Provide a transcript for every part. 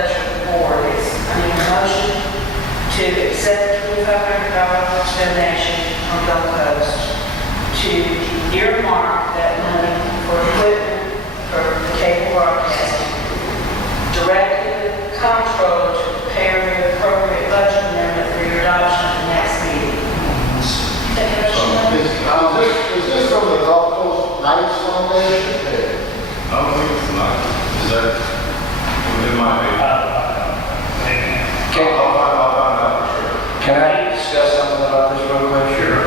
pleasure of the board is, I need a motion to accept the $2,500 donation from Gulf Coast to earmark that money for equipment for the cable broadcasting, directing the comptroller to prepare the appropriate budget amendment for your adoption at the next meeting. Is this from the Gulf Coast Knights Foundation? I don't think it's not. Is that? It might be. I'll find out for sure. Can I discuss something about this real quick? Sure.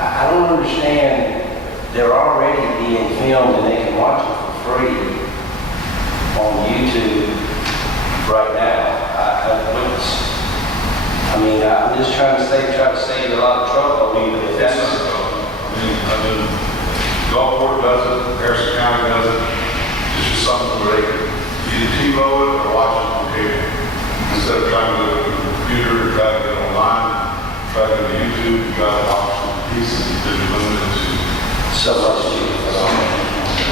I don't understand, they're already being filmed and they can watch them for free on YouTube right now. I'm just try to save a lot of trouble. I mean, if that's, Gulfport does it, Harrison County does it. It's just something where they can either TiVo it or watch it on cable. Instead of trying to go to the computer, try to get online, try to go to YouTube, try to watch some pieces, they're limited to so much cheaper.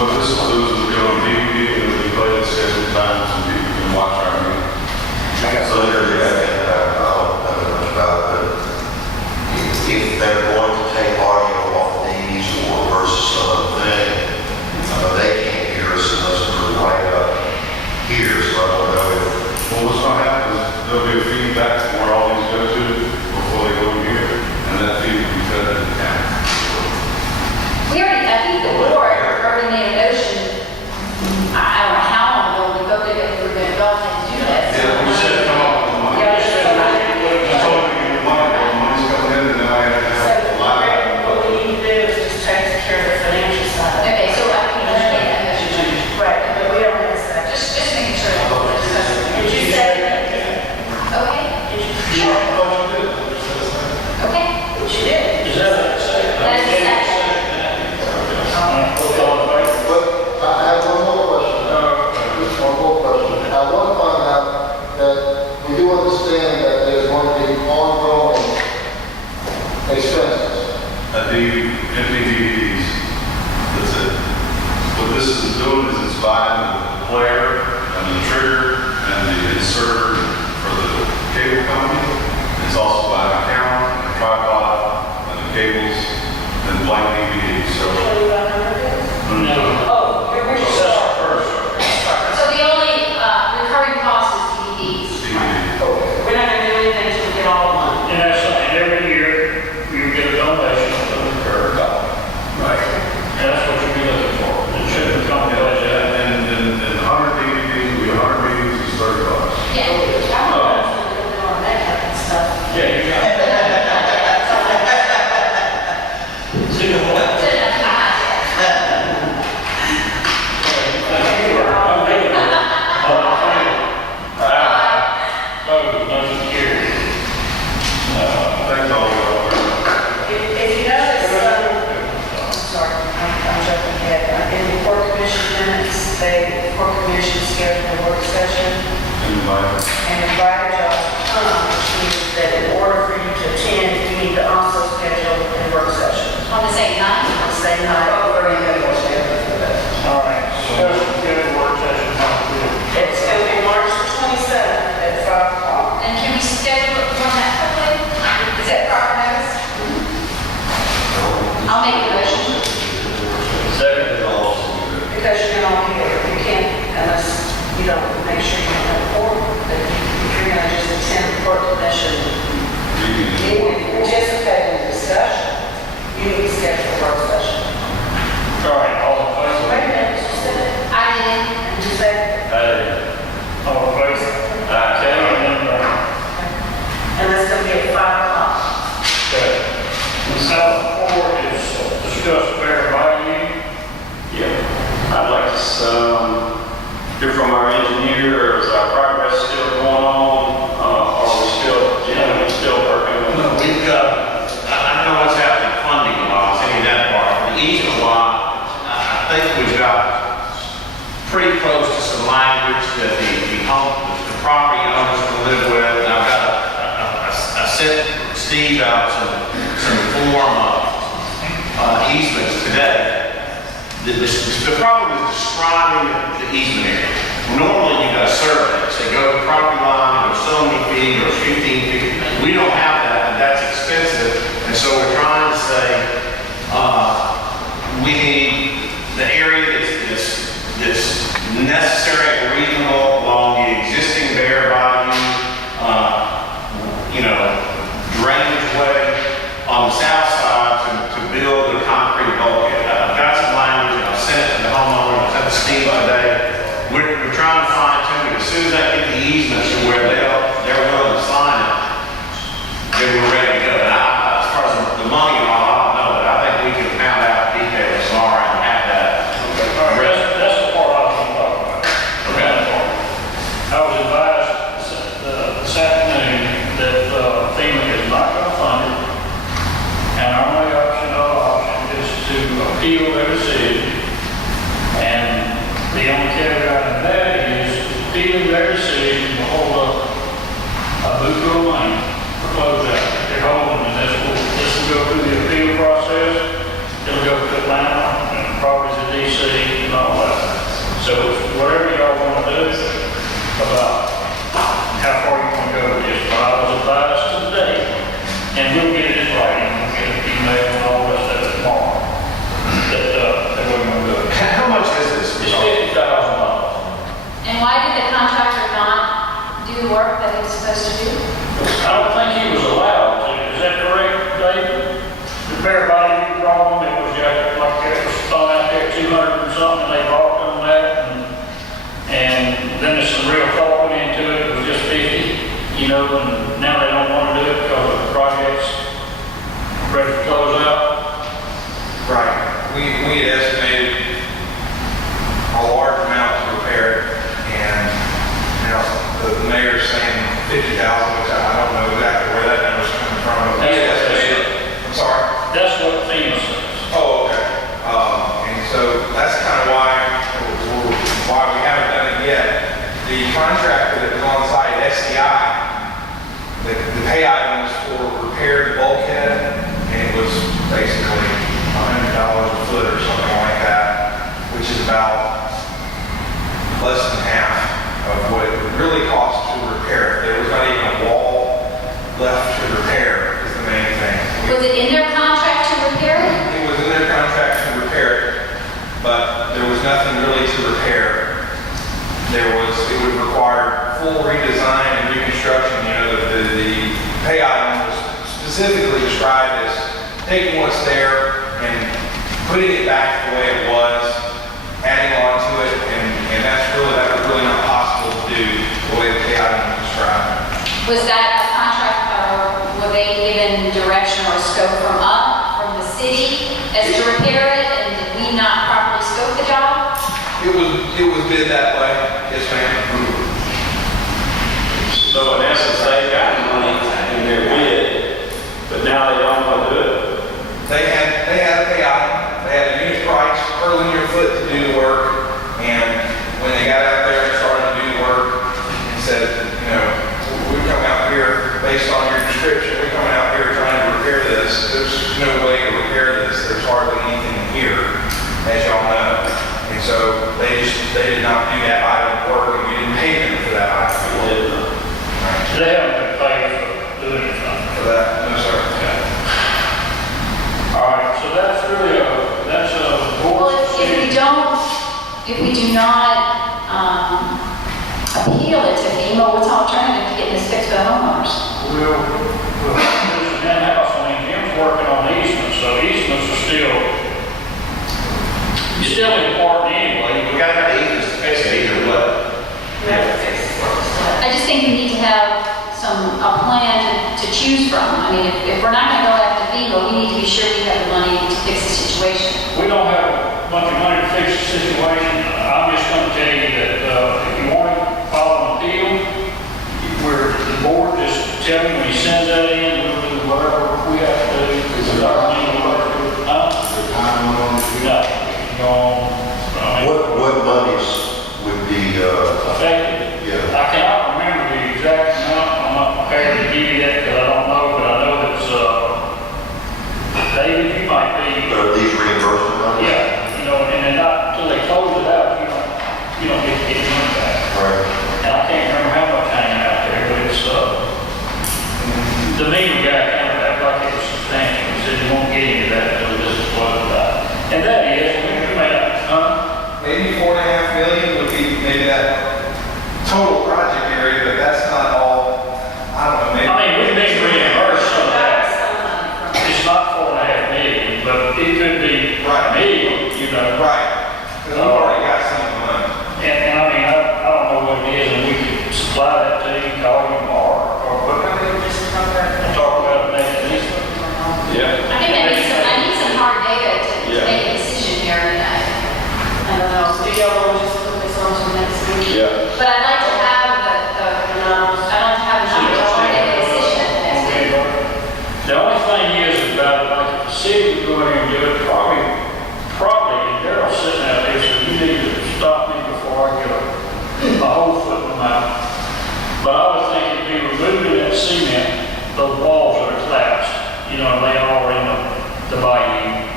what this will do is we'll go on DVD and it'll be played at scheduled times and people can watch our meeting. So there's I don't know much about it, but if they're going to take audio off these or versus some other thing, they can't hear us unless we're right up here, so I don't know if. Well, what's going to happen is there'll be a feedback from where all these go to before they go in here, and that feed will be fed to the camera. I think the board already made a motion, I don't know how long ago, we voted if we were going to go ahead and do this. Yeah, we said come up with the money. Yeah, You told me the money's coming in, and now I have to So, have a line item. what we need to do is just take care of the financial side. Okay, so I think you made that motion. Right, but we don't miss that. Just making sure. Did you say that? Okay, Did you? Sure, I thought you did. okay. But you did. That is a second. But I have one more question. I want to find out that we do understand that there's going to be ongoing expenses. Empty DVDs. That's it. What this is doing is it's buying the player and the trigger and the inserter for the cable company. It's also buying a camera, a tripod, and the cables, and blank DVDs. So, Oh, you're really sorry. So the only recurring cost is DVDs. DVD. We're not gonna do anything until we get all the money. And that's something, every year, you get a donation from the current dollar. Right. And that's what you'd be looking for. It shouldn't come to us. And 100 DVDs, we 100 DVDs is $30. Yeah. I'm not gonna do all that kind of stuff. Yeah, you got it. See, the one. I'm making it. All in favor? Opposed, motion carries. Thanks all of you. If you notice, I'm sorry, I'm jumping ahead. In the court commission minutes, the court commission scheduled a work session Anybody? and invited y'all to come, which means that in order for you to attend, you need to also schedule a work session. On the same night? On the same night, or you have to schedule for that. All right, discussion, schedule work session, It's going to be March the 27th at 5 o'clock. And can we schedule it for that quickly? Is that proper notice? I'll make the motion. second. Because you're going to be here, you can't, unless you don't make sure you have a quorum, but if you're going to just attend the court commission, you will participate in the discussion, you need to schedule a work session. All right, all in Wait a favor? minute, you said it, I did. and you said, All in favor? Okay, and then, and that's going to be at 5 o'clock. okay. Item 4 is discuss fair value. yeah, I'd like to hear from our engineer. Is our progress still going on? Are we still, generally still working on it? We've got, I know what's happening funding wise, I mean that part. The easement line, I think we've got pretty close to some language that the property owners can live with. And I've got I sent Steve out some form of easements today. the problem is describing the easement area. Normally, you got a survey, say go to the property line, go so many feet, or 15 feet. We don't have that, and that's expensive, and so we're trying to say, we need the area that's necessary and reasonable along the existing Bear Bayou, drainage way on the south side to build a concrete bulkhead. I've got some language, and I've sent it to the homeowner, I've sent the Steve today. We're trying to fine tune it. As soon as I get the easement to where they're willing to sign it, then we're ready to go. Now, as far as the money and all, I don't know, but I think we can pound out details tomorrow and have that. All right, that's the part I was going to talk about. Okay. I was advised this afternoon that FEMA is not going to fund it, and our only option is to appeal their decision. And the only caveat in that is appealing their decision will hold up a Bucco Lane for closeout. They're holding, and this will go through the appeal process. It'll go to Atlanta and properties in DC and all that. So whatever y'all want to do about how far you want to go with this, but I was advised today, and we'll get it in writing, we'll get an email and all that stuff tomorrow, that we're going to do it. How much is this? It's $50,000. And why did the contractor not do the work that he was supposed to do? I don't think he was allowed to. Is that correct, David? The Bear Bayou problem, it was like it was thrown out there 200 and something, and they balked on that, and then there's some real thought went into it. It was just 50, and now they don't want to do it because the project's ready to close out. Right. We had estimated a large amount to repair it, and now the mayor's saying 50,000, which I don't know exactly where that number's coming from. But we had estimated, I'm sorry? That's what FEMA says. Oh, okay. And so that's kind of why we haven't done it yet. The contractor that was on site, SCI, the pay item was for repair the bulkhead, and it was basically $100 a foot or something like that, which is about less than half of what it really costs to repair it. There was not even a wall left to repair, is the main thing. Was it in their contract to repair it? It was in their contract to repair it, but there was nothing really to repair. It would require full redesign and reconstruction. The pay item was specifically described as taking what's there and putting it back the way it was, adding on to it, and that was really not possible to do the way the pay item was described. Was that a contract, or were they given direction or scope from the city as to repair it, and did we not properly scope the job? It was bid that way, yes ma'am. So in essence, they got money in their bid, but now they don't want to do it. They had a pay item, they had a unit price per linear foot to do the work, and when they got out there and started to do the work, and said, we come out here based on your description, we're coming out here trying to repair this. There's no way to repair this. There's hardly anything here, as y'all know. And so they did not do that item of work, and we didn't pay them for that item of work. They haven't been paid for doing anything. For that, no sir. All right, so that's really that's a board. Well, if we do not appeal it to FEMA, what's the alternative to getting this fixed for the homeowners? We'll do some in-house. I mean, Jim's working on easements, so easements are still important anyway. We gotta have the easements to fix it either way. I just think we need to have a plan to choose from. I mean, if we're not going to go after FEMA, we need to be sure we have the money to fix the situation. We don't have a bunch of money to fix the situation. I'm just going to tell you that if you want to file an appeal, the board just tell me when you send that in, we'll do whatever we have to do. Is it our money to work with? No. What monies would be, Affected. yeah, I cannot remember the exact amount. I'm not prepared to give you that because I don't know, but I know it's, David, you might be. these reimbursement monies? Yeah, and then Right. And I can't remember how much hanging out there, but it's, the meter guy kind of acted like it was substantial. He said, you won't get into that until this is what about. And that is, we may not, Maybe 4.5 million would be maybe that total project area, but that's not all, I don't know, maybe. I mean, we've been reimbursed some of that. It's not 4.5 million, but it could be Right. a million, you know. Right, because we've already got some of the money. And I mean, I don't know what it is, and we could supply that to you, call you tomorrow, or put, and talk about it next week. Yeah. I think I need some hard data to Yeah. make a decision here. I don't know, do y'all want to just put this on to next week? Yeah. But I'd like to have the numbers, I'd like to have the numbers to make a decision next week. The only thing is about, like, if the city would go in here and do it, probably, and Daryl's sitting out there, so you need to stop me before I get a whole foot in my mouth. But I would think it'd be removing that cement, those walls that are collapsed, you know, they are in the bayou.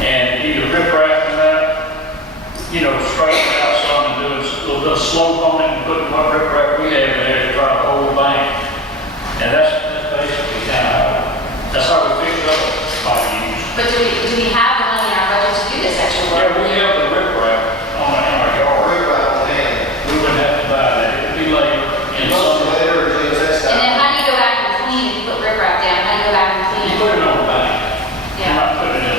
And either rip wrapping that, you know, straighten out some and doing a little bit of slope on it and putting what rip wrap we have in there to try to hold the bank. And that's basically kind of, that's how we fix up bayous. But do we have the money in our budget to do this extra Yeah, work? we have the rip wrap in our yard. Right around land. We wouldn't have to buy that. It would be labor and Most some, later, geotest And then out. how do you go back and clean it, put riprap down, how do you go back and clean you it? put it on the bank. You're Yeah. not putting it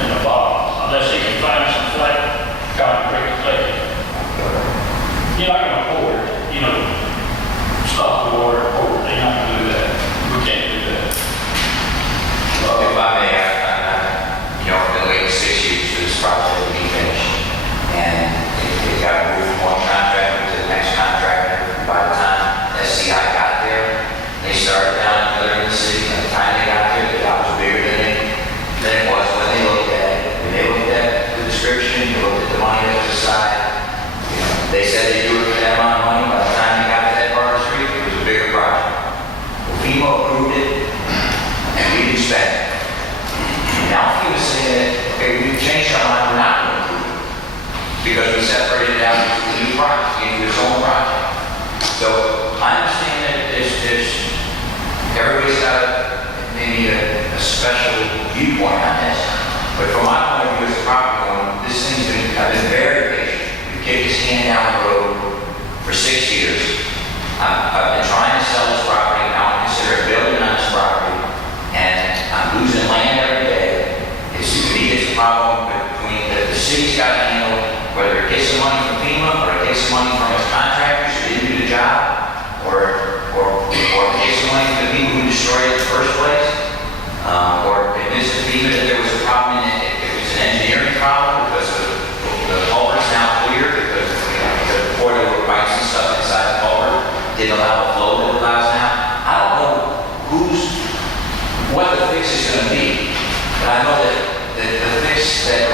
in the bottom unless you can find some flat concrete to take it. You're not gonna pour it, you know, stop the water, pour it. They're not gonna do that. We can't do that. If I may, I've been waiting 6 years for this project to be finished. And it got moved from one contractor to the next contractor. By the time SCI got there, they started down there in the city. By the time they got there, the job was bigger than it was when they looked at it. When they looked at the description, they looked at the money that was aside. You know, they said they do it for that amount of money. By the time they got to that part of the street, it was a bigger project. Well, FEMA approved it, and we didn't spend it. Now he was saying that, okay, we've changed our mind, we're not going to approve it. Because we separated it out into the new project, into its own project. So I understand that everybody's got maybe a special viewpoint on this. But from my point of view as a property owner, this thing's been, I've been very patient. We've kicked his hand down the road for 6 years. I've been trying to sell this property, now I consider building on this property. And I'm losing land every day. To me, it's a problem between the city's got to handle, whether it gets some money from FEMA or it gets some money from its contractors who didn't do the job, or it gets some money from the people who destroyed it in the first place, or if it's FEMA that there was a problem in it, if it was an engineering problem because the culvert's now clear because before there were pipes and stuff inside the culvert didn't allow the flow that it allows now. I don't know what the fix is going to be. But I know that the fix that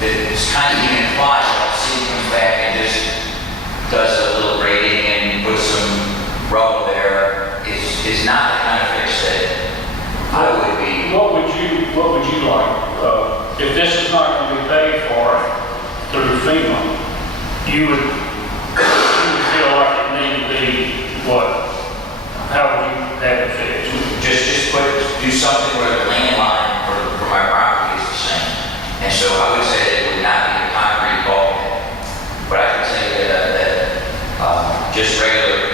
is kind of being implied, that the city comes back and just does a little grading and puts some rubble there, is not the kind of fix that I would be. What would you like? If this is not going to be paid for through FEMA, you would feel like it needed to be what? How would you have it fixed? Just do something where the land line for my property is the same. And so I would say that it would not be a concrete bulkhead. But I could say that just regular